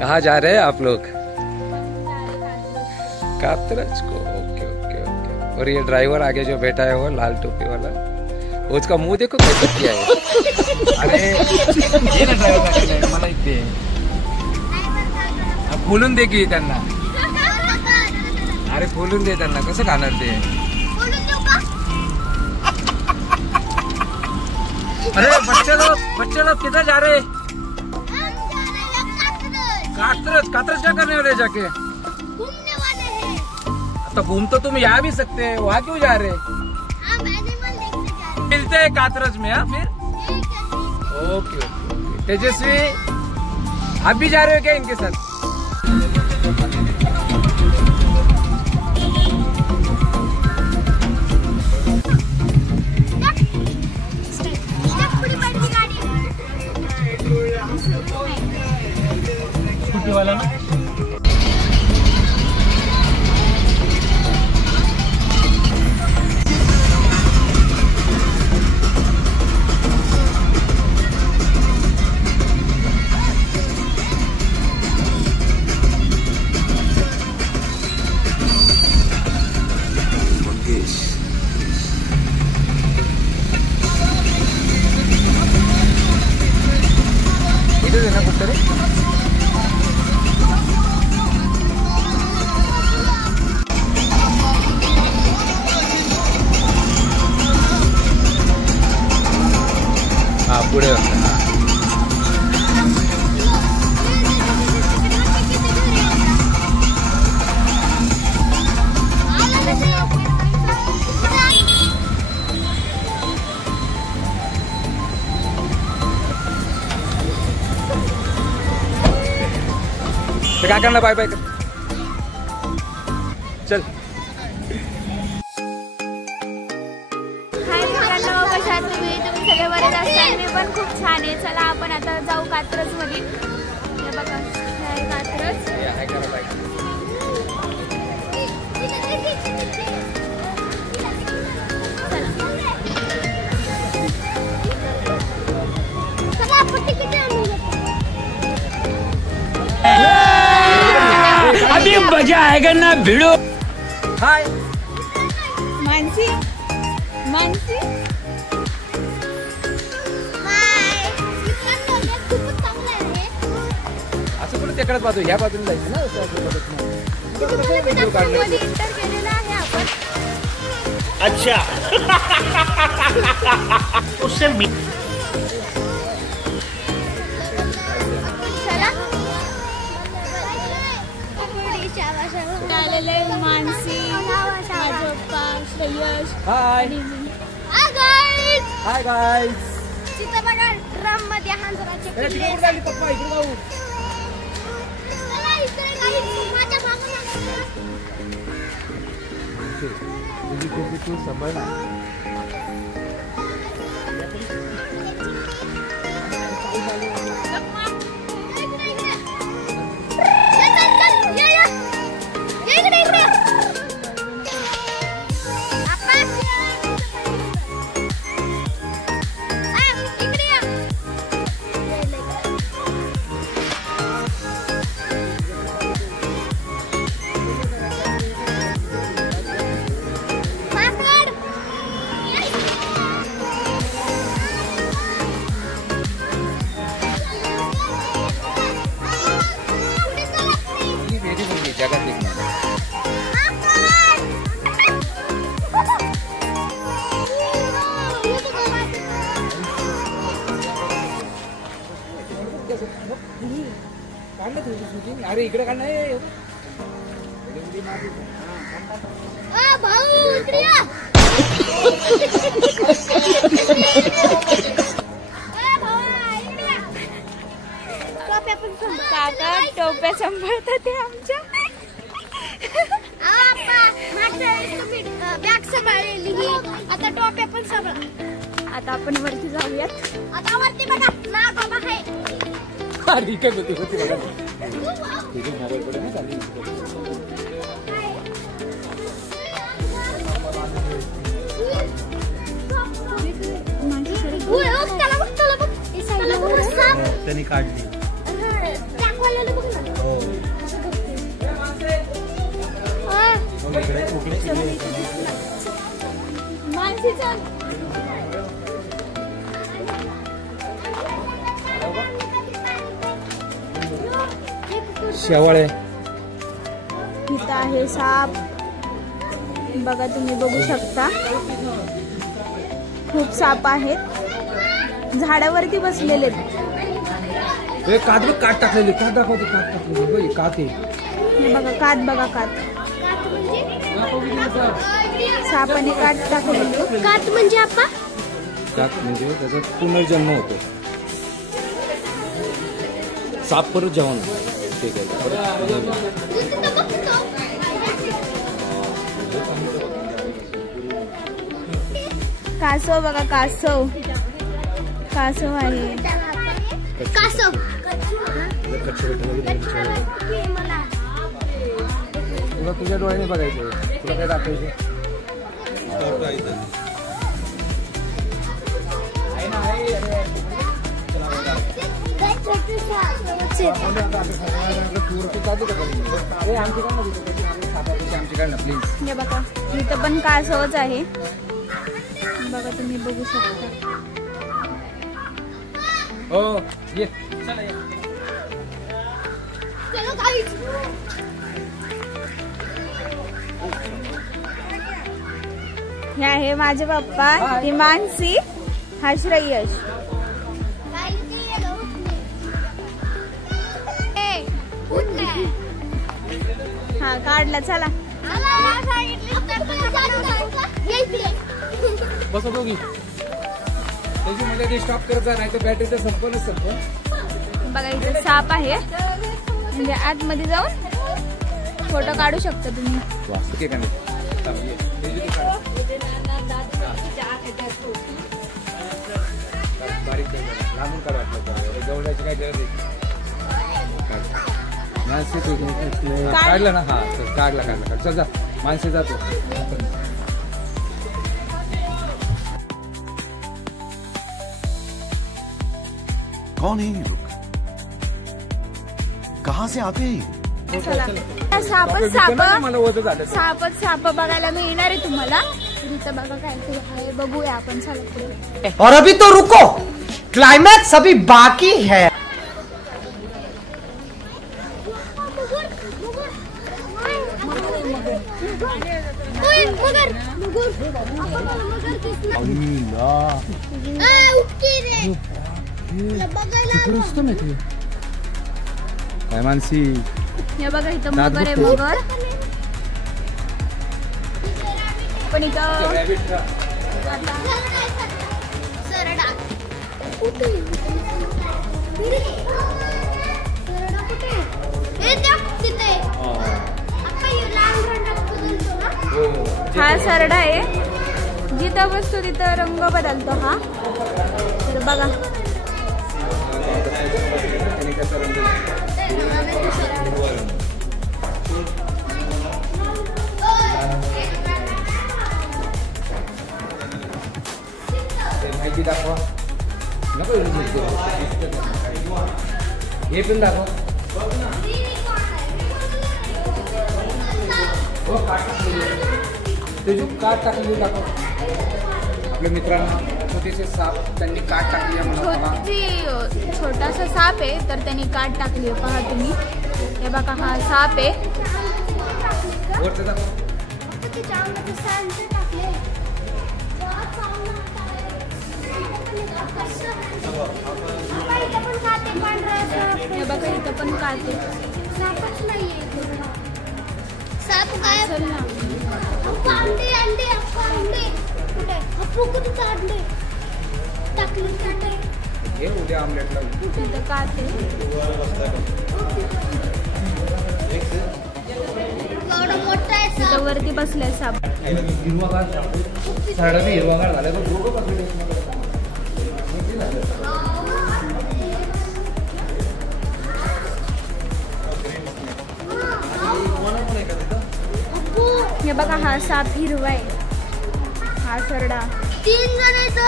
कहाँ जा रहे हैं आप लोग? कात्रज को। Okay okay okay. और ये ड्राइवर आगे जो बैठा है वो लाल टोपी वाला, उसका मुंह देखो कैसे किया है। अरे ये ना ड्रायव्हर मला इथे फुलून दे की त्यांना. अरे फुलून दे त्यांना, कसं खाणार ते? अरे बच्चे लोग किधर जा रहे? कात्रज. कात्रज क्या करने वाले जाके? घूमने वाले हैं. तो घूम तो तुम यहाँ भी सकते हैं, वहाँ क्यों जा रहे? हम एनिमल देखने जा रहे हैं. मिलते हैं कात्रज में. हाँ फिर ओके ओके. तेजस्वी आप भी जा रहे हो क्या इनके साथ? स्कूटी वाला ना. इधर देना कुत्ते रे. हाँ पुढे हाँ. तो क्या करना? बाय बाय कर. चल. हाय मित्रांनो, कशा आहात तुम्ही? तुम्ही सगळे बरेच असताल. मी पण खूप छान आहे. चला आपण आता जाऊ कात्रज मध्ये. हे बघा हे आहे कात्रज. हाय करा बाय. चला आपण तिकीट आणून घेतो. अभी मजा आएगा ना भिड़ो. हाय मानसी. मानसी बाय. मित्रांनो, हे खूपच चांगलं आहे. असं कुठे तिकडे बाजू ह्या बाजूला जायचं ना. असं असं तुम्हाला मी नागपूरमध्ये एंटर केलेलं आहे आपण. अच्छा. उससे चला. आलेले मानसी, माझोप्पा, श्रेयश. हाय हाय गाईज. Hi guys. तिथं बघा ड्रम मध्ये हंसराचे पिल्ले आहेत. झाली पप्पा इकडे जाऊ. चला इकडे गाईज, माझ्या मागून या. तू सांभाळ ना. जगात एक काढलं तुझी शूटिंग. अरे इकडे काढ नाही. भाऊ इकडे या. काका टोप्या सांभाळतात ते आमच्या. बॅग सांभाळलेली ही. आता टोप्या पण सांभाळा. आता आपण वरती जाऊयात. आता वरती बघा ना बाबा आहे. अरे इकडे होती बघा. तुझे मोबाईल कडे ना चालली. त्याला बघ. त्यांनी काढली. दाखवायला बघ ना. मानसी चल. शेवाळे इथं आहे साप बघा, तुम्ही बघू शकता. खूप साप आहेत, झाडावरती बसलेले आहेत. कात बघ, कात टाकलेली, कात दाखवते, कात टाकलेली कात आहे. हे बघा कात, बघा कात. सापाने कात टाकलेली. कात म्हणजे आपा, कात म्हणजे त्याचा पुनर्जन्म होतो. साप परत जेवण. ठीक आहे. कासव बघा, कासव. कासव आहे. कासव तुला तुझ्या डोळ्याने बघायचं, तुला काय दाखवायचं. हे बघा इथं पण कासवच आहे बघा, तुम्ही बघू शकता. हो ये. हे आहे माझे पप्पा, ही मानसी, हा श्रेयश. हा काढला, चला. बस दोघी त्याची मध्ये स्टॉप करत जा, नाही तर बॅटरी तर संपलच संपल. बघा इथे साप आहे, म्हणजे आतमध्ये जाऊन फोटो काढू शकता तुम्ही. लांबून काढ वाटलं, जवळची काय गरज आहे. काढलं ना, हा काढला काढला. चल जा, माणसे जातो. कौन है ये लोग, कहाँ से आते हैं? सापच साप, मला वजन झालं. सापच साप बघायला मिळणार आहे तुम्हाला. इथं बघा काय आहे, बघूया आपण. चला पुढे. और अभी तो रुको, क्लाइमैक्स अभी बाकी है. काय मानसी, हे बघा इथं मगर आहे, मगर. पण इथं हा सरडा आहे, जिथं बसतो तिथं रंग बदलतो हा. तर बघा माहिती दाखवा, नको हे पण दाखवा. त्याची काट टाकली दाखव. आपल्या मित्रांना छोटेसे साप त्यांनी काट टाकली आहे म्हणून. छोटासा साप आहे, तर त्यांनी काट टाकली आहे. पहा तुम्ही, हे बघा हा साप आहे. वरचं दाखव. हे बघा इथं पण काटे. सापच नाहीये. साप काय? चल ना. अंडे अंडे अंडे कुठे? अप्पू कुठे अंडे टाकले टाकले. हे उद्या आमलेट लावू. इथं काटे. एवढा मोठा आहे इथं साप. वरती बसलाय साप. हिरवागार सरडा बी हिरवागार झाला तर दोघं पकडले. हे बघा हा साप हिरवा आहे, हा सरडा. 3 जण आहेत,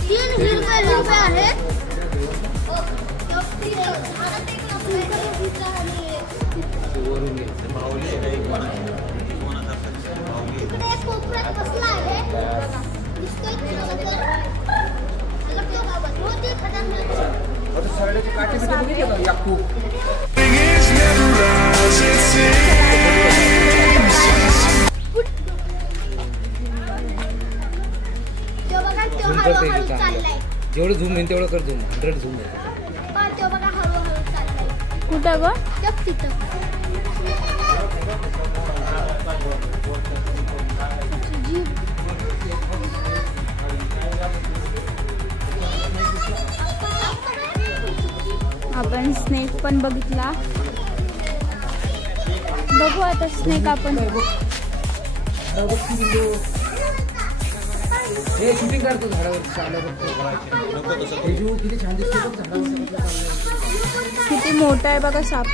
3 हिरवे आहेत. कसला आहे दिसतोय तुला अलग लोक आवाज रोज ते खतरनाक आता सरड्याची काठी बिठी बघितली का याकू तो बघा तो हळूहळू चाललाय जेवढं झूम येईल तेवढं कर झूम 100 झूम आहे पण तो बघा हळूहळू चाललाय कुठं ग? जप तिथं आपण स्नेक पण बघितला. बघू आता स्नेक आपण. हे शूटिंग करतो झाडावर किती छान दिसतो झाडावर. किती मोठा आहे बघा साप.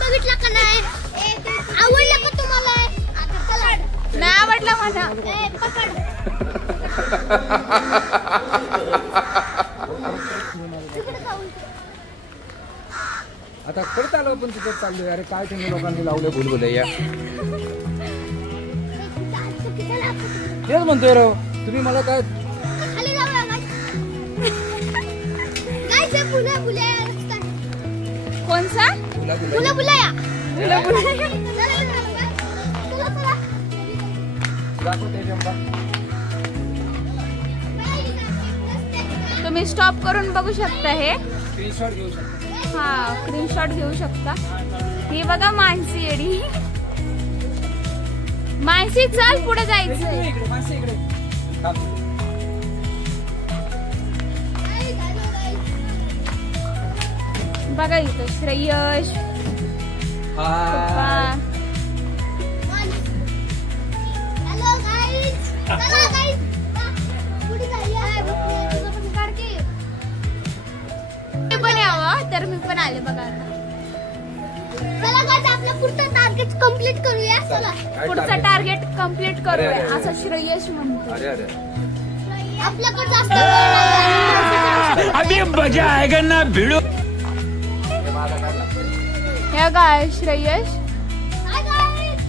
बघितलं का नाही आवडलं का तुम्हाला नाही आवडला मला. पकड आता परत आलो आपण तिथे चाललोय. अरे काय त्यांनी लोकांनी लावले भुलभुलैया. तेच म्हणतोय राव तुम्ही मला काय खाली जाऊया गाइस पुन्हा बुलाया रस्ता कोणसा? तुला पुन्हा बुलाया तुम्ही स्टॉप करून बघू शकता. हे स्क्रीनशॉट घेऊ शकता. हा स्क्रीनशॉट घेऊ शकता. ही बघा मानसी येडी. मानसी चल पुढे जायचंय. बघा इथं श्रेयश पप्पा. हेलो गाइस चला गाइस पुढे जाऊया मी पण यावं तर मी पण आले बघा. चला गाइस आपलं पुढचं टार्गेट कंप्लीट करूया. चला पुढचं टार्गेट कंप्लीट करूया असं श्रेयश म्हणतो. अरे अरे आपल्याकडे जास्त वेळ नाही. अभी मजा आएगा ना भिड़ो. हे काय श्रेयश हाय गाइस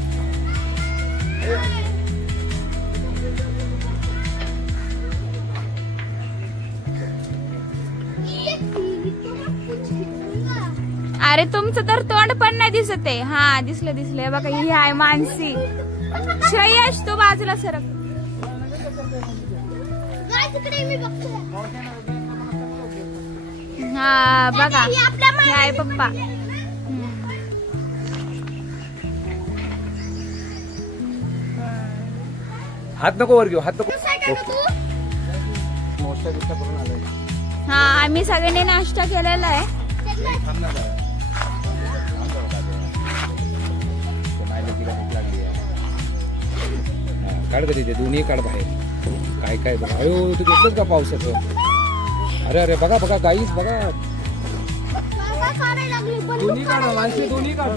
अरे तुमचं तर तोंड पण नाही दिसत आहे. हा दिसलं दिसलं. बघा ही आहे मानसी. श्रेयश तू बाजूला सरक. गाइस इकडे मी बघतोय. हा बघा ही आपल्या हे आहे पप्पा. हात नको वर घेऊ. हात नको. तू मोठा बिस्टा करून आलोय. हा आम्ही सगळ्यांनी नाश्ता केलेला आहे. थांब ना जरा. काढ कधी ते दोन्ही काढ बाहेर. काय काय बघा. अयो तू घेतलंच का पावसाचं. अरे अरे बघा बघा गाईस बघा. काढायला लागली दोन्ही बंदूक काढ माणसे दोन्ही काढ.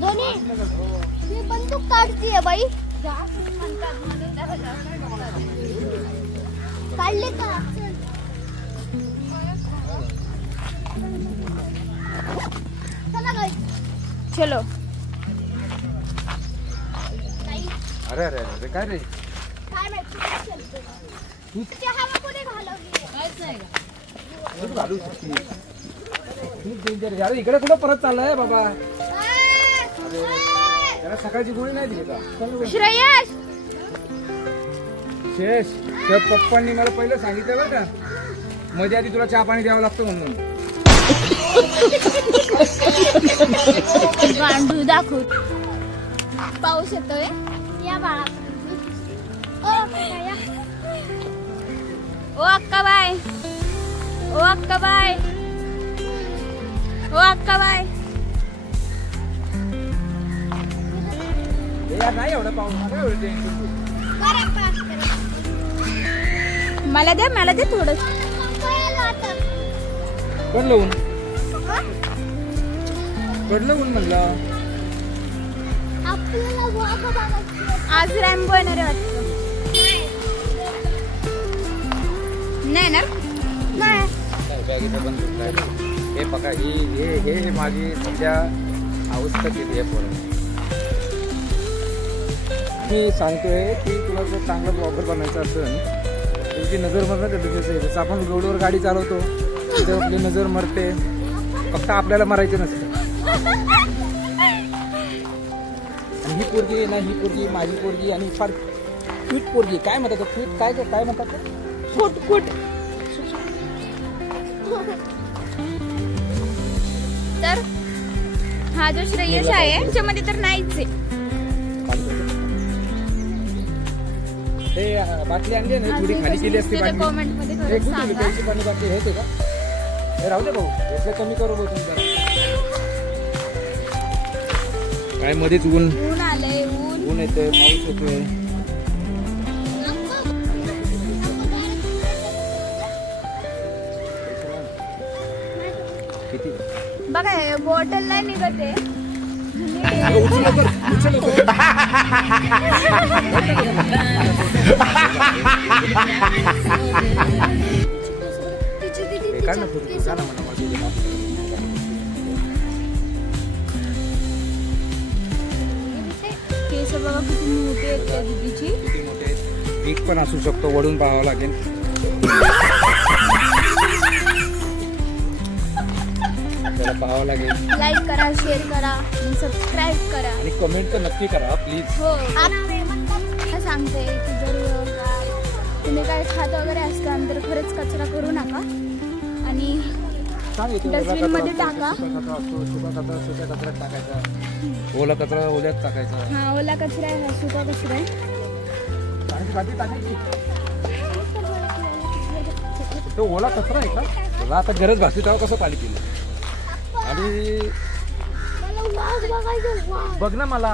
दोन्ही मी बंदूक काढतीये बाई. काढले का चला गाइस चलो. अरे अरे अरे काय रे. काय माहिती तू हवा कोणी घालवली काहीच नाही तू घालू शकते. तू डेंजर. अरे इकडे कुठं परत चाललाय बाबा. त्याला सकाळची गोळी नाही दिली का. श्रेयश शेष त्या पप्पांनी मला पहिलं सांगितलं बरं का मध्ये आधी तुला चहा पाणी द्यावं लागतं म्हणून. गांडू दाखव. पाऊस येतोय. या बाळा ओ अक्का बाय. ओ अक्का बाय. ओ अक्का बाय. यार नाही एवढं पाऊस. मला दे थोडं. पडलं ऊन म्हणलं. आज रॅम्बो येणार आहे वाटतं. नाही ना हे बघा हे माझी सध्या अवस्था केली आहे पोरं. मी सांगतोय की तुला जर चांगला ब्लॉगर बनायचं असेल तुझी नजर मरणं गरजेचं आहे. जसं आपण रोडवर गाडी चालवतो तिथे आपली नजर मरते, फक्त आपल्याला मरायचं नसतं. आणि ही पोरगी ना, ही पोरगी माझी पोरगी आणि फार क्यूट पोरगी. काय म्हणतात क्यूट? काय म्हणतात? कुट. तर हा जो श्रेयश आहे त्याच्यामध्ये तर नाहीच आहे. हे बाटली आणली ना, थोडी खाली केली असती बाटली. कमेंट मध्ये खरंच सांगा. पाणी बाटली हे का? हे राहू दे भाऊ, याचं कमी करू भाऊ तुमचं. काय मध्येच ऊन आलंय. ऊन येतोय, पाऊस येतोय. किती बघा बॉटल नाही निघते. केस बघा किती मोठे आहेत त्या दीदीची. किती मोठे पीक पण असू शकतो, वडून पाहावं लागेल. त्याला पाहावं लागेल. लाईक करा, शेअर करा आणि सबस्क्राईब करा आणि कमेंट तर नक्की करा प्लीज. हो सांगते की जर तुम्ही काय खात वगैरे असताल तर खरंच कचरा करू नका आणि डस्टबिन मध्ये टाका. सुका कचरा सुक्या कचऱ्यात टाकायचा, ओला कचरा ओल्यात टाकायचा. हा ओला कचरा आहे, हा सुका कचरा आहे. तो ओला कचरा आहे का? तुला आता गरज भासली तेव्हा कसं पाणी पिलं. आणि बघ ना मला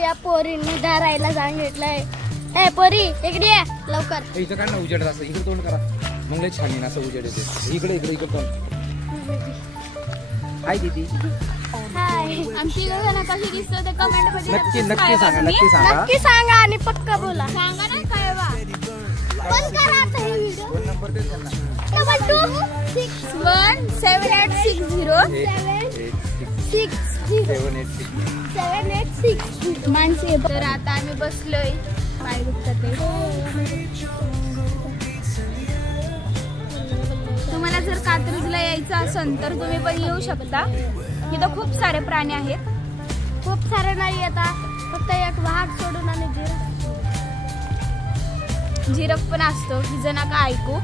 या पोरींनी धरायला सांगितलंय. ए पोरी इकडे ये लवकर. इथं काय ना उजेड असं इकडे तोंड करा मग लय छान असं उजेड येते. इकडे तोंड. हाय दीदी. हाय. आमची गगन कशी दिसते ते कमेंट मध्ये नक्की सांगा आणि पक्का बोला. सांगा ना काय बा. पण करा आता हे व्हिडिओ. फोन नंबर दे त्यांना. 786 माणसे. तर आता आम्ही बसलोय. पाय दुखतात ते. तुम्हाला जर कात्रजला यायचं असेल तर तुम्ही पण येऊ शकता. इथं खूप सारे प्राणी आहेत. खूप सारे नाही आता, फक्त एक वाघ सोडून आणि जिराफ पण असतो. ही जण का ऐकू.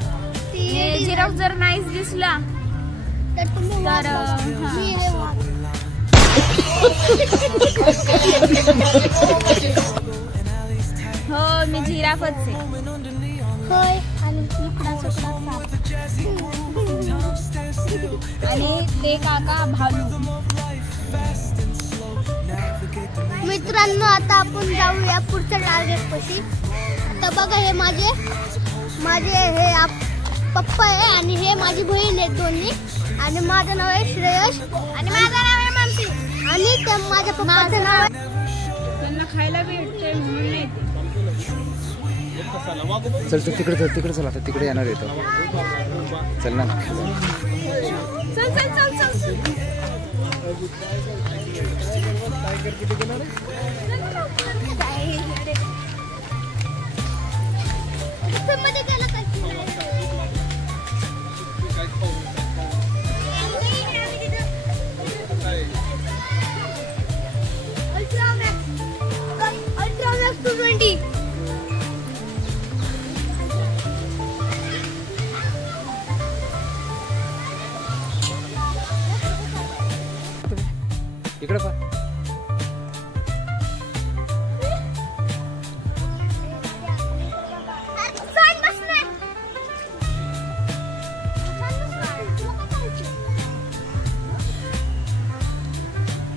जिराफ जर नाहीच दिसला तर हो मी जिराफच आहे. होय. आणि ते काका भालू. मित्रांनो आता आपण जाऊया पुढच्या टार्गेट पाशी. आता बघा हे माझे हे पप्पा आहे आणि हे माझी बहीण आहे दोन्ही. आणि माझं नाव आहे श्रेयश आणि माझं नाव आहे मानसी. आणि ते माझ्या पप्पाचं नाव आहे. त्यांना खायला भेटते म्हणून नाही. चल तिकडे चल आता तिकडे येणार येतो. चल ना. चल. मध्ये गेलं काय अल्ट्रामॅक्स 220. इकडे पा.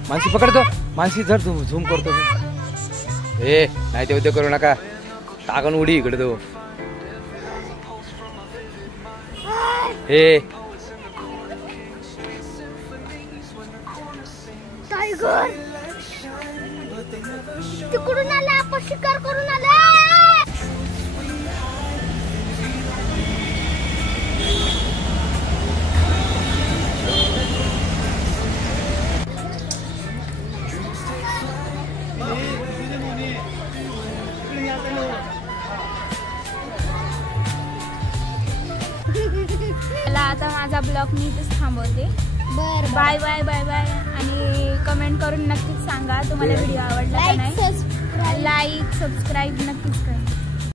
मानसी पकडतो. मानसी जर झूम करतो. ए नाही ते उद्योग करू नका. टाकून उडी इकडे तो हे टायगर तिकडून आला आपण शिकार करून आले आता माझा ब्लॉग मी इथेच थांबवते. बर बाय बाय बाय बाय. आणि कमेंट करून नक्कीच सांगा तुम्हाला व्हिडिओ आवडला का नाही. लाईक सबस्क्राईब नक्कीच करा.